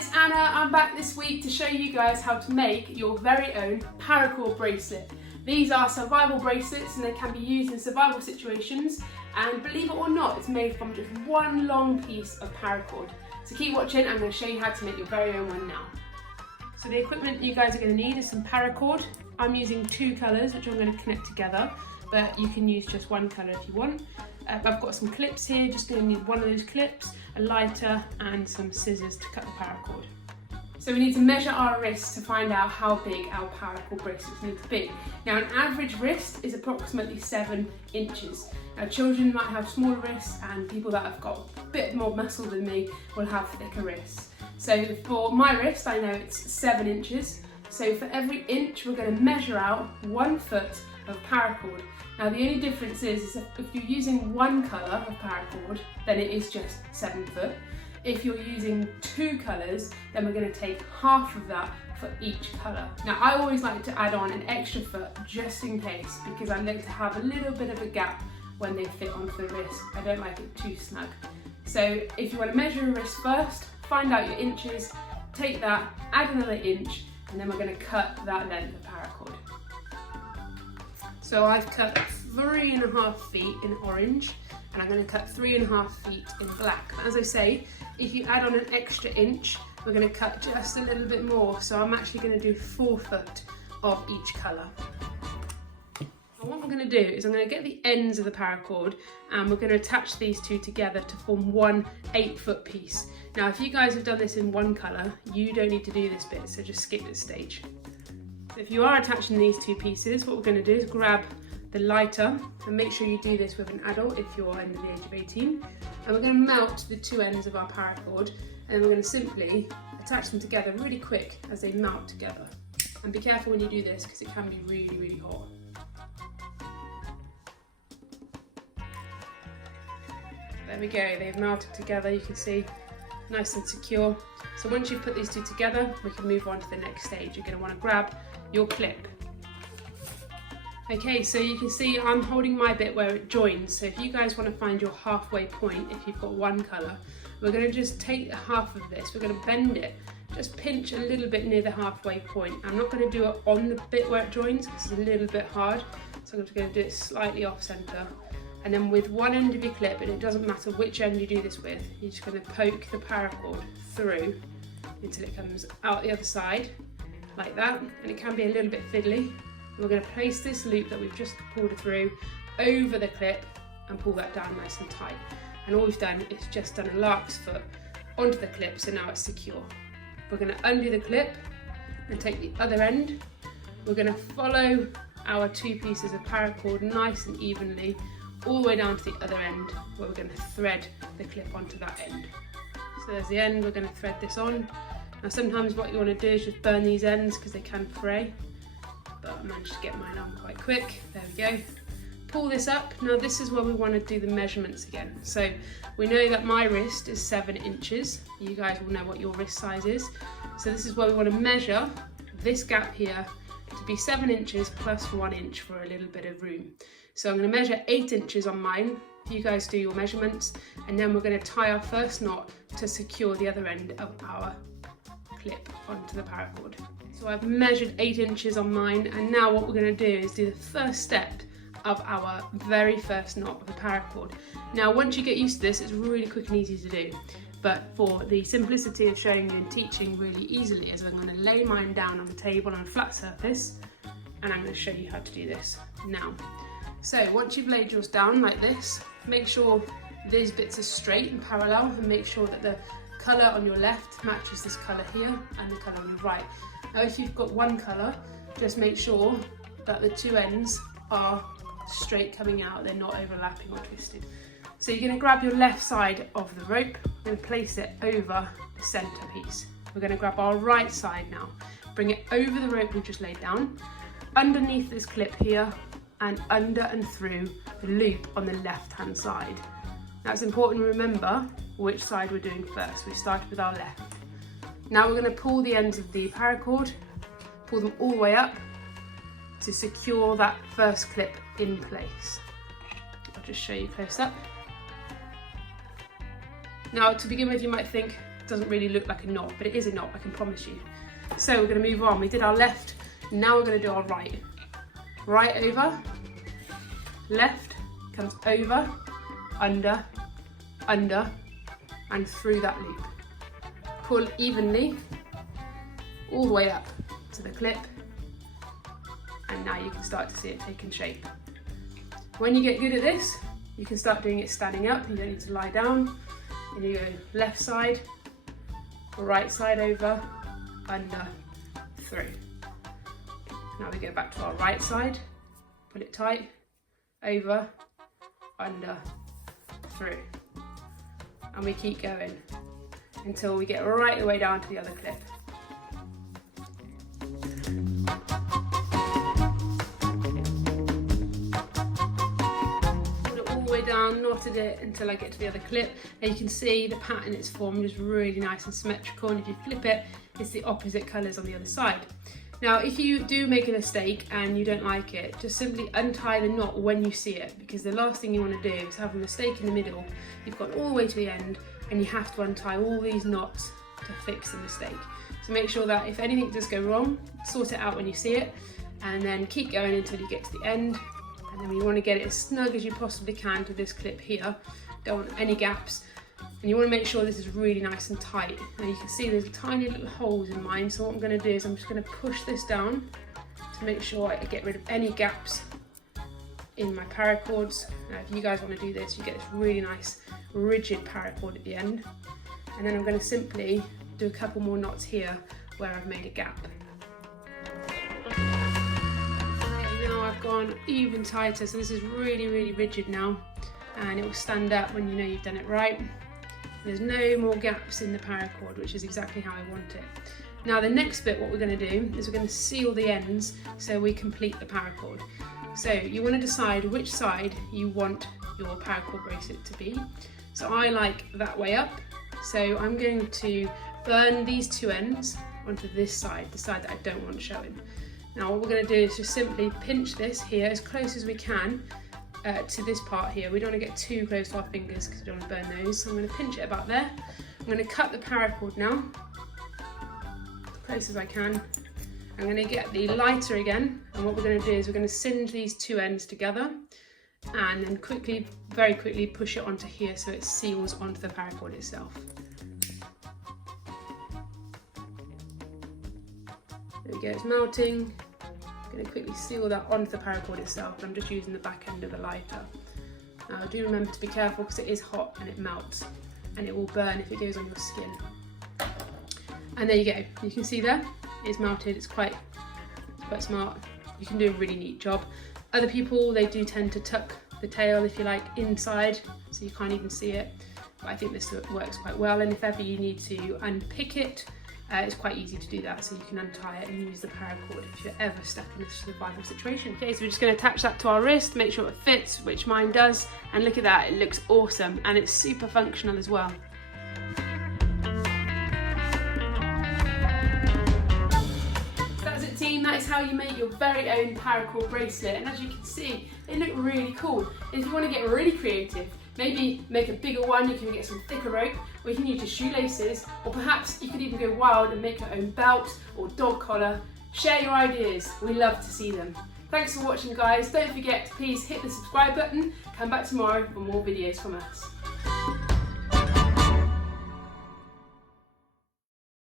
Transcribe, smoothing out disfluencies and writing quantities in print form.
it's Anna. I'm back this week to show you guys how to make your very own paracord bracelet. These are survival bracelets and they can be used in survival situations, and believe it or not, it's made from just one long piece of paracord. So keep watching, I'm going to show you how to make your very own one now. So the equipment you guys are going to need is some paracord. I'm using two colours which I'm going to connect together, but you can use just one colour if you want. I've got some clips here, just going to need one of those clips, a lighter and some scissors to cut the paracord. So we need to measure our wrists to find out how big our paracord bracelets need to be. Now an average wrist is approximately 7 inches. Now children might have smaller wrists and people that have got a bit more muscle than me will have thicker wrists. So for my wrist I know it's 7 inches. So for every inch we're going to measure out 1 foot of paracord. Now the only difference is if you're using one colour of paracord, then it is just 7 foot. If you're using 2 colours, then we're going to take half of that for each colour. Now I always like to add on an extra foot just in case, because I like to have a little bit of a gap when they fit onto the wrist. I don't like it too snug. So if you want to measure your wrist first, find out your inches, take that, add another inch, and then we're going to cut that length of paracord. So I've cut 3.5 feet in orange, and I'm going to cut 3.5 feet in black. As I say, if you add on an extra inch, we're going to cut just a little bit more. So I'm actually going to do 4 foot of each colour. And what we're going to do is I'm going to get the ends of the paracord and we're going to attach these two together to form one 8-foot piece. Now if you guys have done this in one colour, you don't need to do this bit, so just skip this stage. If you are attaching these two pieces, what we're going to do is grab the lighter, and make sure you do this with an adult if you're under the age of 18, and we're going to melt the two ends of our paracord, and then we're going to simply attach them together really quick as they melt together. And be careful when you do this because it can be really, really hot. There we go, they've melted together, you can see, nice and secure. So once you've put these two together, we can move on to the next stage. You're going to want to grab your clip. Okay, so you can see I'm holding my bit where it joins. So if you guys want to find your halfway point, if you've got one colour, we're going to just take half of this, we're going to bend it, just pinch a little bit near the halfway point. I'm not going to do it on the bit where it joins because it's a little bit hard. So I'm just going to do it slightly off centre. And then with one end of your clip, and it doesn't matter which end you do this with, you're just going to poke the paracord through until it comes out the other side, like that. And it can be a little bit fiddly. We're going to place this loop that we've just pulled through over the clip and pull that down nice and tight. And all we've done is just done a lark's foot onto the clip, so now it's secure. We're going to undo the clip and take the other end. We're going to follow our two pieces of paracord nice and evenly all the way down to the other end, where we're going to thread the clip onto that end. So there's the end, we're going to thread this on. Now sometimes what you want to do is just burn these ends because they can fray. But I managed to get mine on quite quick. There we go. Pull this up. Now this is where we want to do the measurements again. So we know that my wrist is 7 inches. You guys will know what your wrist size is. So this is where we want to measure this gap here to be 7 inches plus 1 inch for a little bit of room. So I'm going to measure 8 inches on mine. You guys do your measurements, and then we're going to tie our first knot to secure the other end of our clip onto the paracord. So I've measured 8 inches on mine, and now what we're going to do is do the first step of our very first knot of the paracord. Now once you get used to this, it's really quick and easy to do, but for the simplicity of showing you and teaching really easily, is I'm going to lay mine down on the table on a flat surface, and I'm going to show you how to do this now. So once you've laid yours down like this, make sure these bits are straight and parallel, and make sure that the colour on your left matches this colour here and the colour on your right. Now if you've got one colour, just make sure that the two ends are straight coming out, they're not overlapping or twisted. So you're going to grab your left side of the rope and place it over the centre piece. We're going to grab our right side now, bring it over the rope we just laid down, underneath this clip here, and under and through the loop on the left hand side. Now it's important to remember which side we're doing first. We started with our left. Now we're going to pull the ends of the paracord, pull them all the way up to secure that first clip in place. I'll just show you close up. Now to begin with, you might think, doesn't really look like a knot, but it is a knot, I can promise you. So we're going to move on. We did our left, now we're going to do our right. Right over, left, comes over, under, and through that loop. Pull evenly all the way up to the clip, and now you can start to see it taking shape. When you get good at this, you can start doing it standing up. You don't need to lie down. And you go left side, right side over, under, through. Now we go back to our right side, pull it tight, over, under, through. And we keep going until we get right the way down to the other clip. Put it all the way down, knotted it until I get to the other clip. And you can see the pattern it's formed is really nice and symmetrical, and if you flip it, it's the opposite colours on the other side. Now, if you do make a mistake and you don't like it, just simply untie the knot when you see it, because the last thing you want to do is have a mistake in the middle. You've got all the way to the end and you have to untie all these knots to fix the mistake. So make sure that if anything does go wrong, sort it out when you see it, and then keep going until you get to the end. And then you want to get it as snug as you possibly can to this clip here. Don't want any gaps. And you want to make sure this is really nice and tight. Now you can see there's tiny little holes in mine, so what I'm going to do is I'm just going to push this down to make sure I get rid of any gaps in my paracords. Now if you guys want to do this, you get this really nice rigid paracord at the end. And then I'm going to simply do a couple more knots here where I've made a gap. Now I've gone even tighter, so this is really, really rigid now, and it will stand up when you know you've done it right. There's no more gaps in the paracord, which is exactly how I want it. Now the next bit, what we're going to do is we're going to seal the ends so we complete the paracord. So you want to decide which side you want your paracord bracelet to be. So I like that way up, so I'm going to burn these two ends onto this side, the side that I don't want showing. Now what we're going to do is just simply pinch this here as close as we can to this part here. We don't want to get too close to our fingers because we don't want to burn those. So I'm going to pinch it about there. I'm going to cut the paracord now, as close as I can. I'm going to get the lighter again, and what we're going to do is we're going to singe these two ends together and then quickly, very quickly push it onto here so it seals onto the paracord itself. There we go, it's melting. I'm going to quickly seal that onto the paracord itself. I'm just using the back end of the lighter. Now do remember to be careful because it is hot and it melts, and it will burn if it goes on your skin. And there you go, you can see there, it's melted, it's quite smart. You can do a really neat job. Other people, they do tend to tuck the tail, if you like, inside, so you can't even see it. But I think this works quite well, and if ever you need to unpick it, it's quite easy to do that, so you can untie it and use the paracord if you're ever stuck in a survival situation. Okay, so we're just going to attach that to our wrist, make sure it fits, which mine does, and look at that, it looks awesome, and it's super functional as well. That's it, team. That is how you make your very own paracord bracelet, and as you can see, they look really cool. And if you want to get really creative, maybe make a bigger one, you can get some thicker rope, or you can use your shoelaces, or perhaps you could even go wild and make your own belt or dog collar. Share your ideas, we love to see them. Thanks for watching, guys. Don't forget to please hit the subscribe button, come back tomorrow for more videos from us.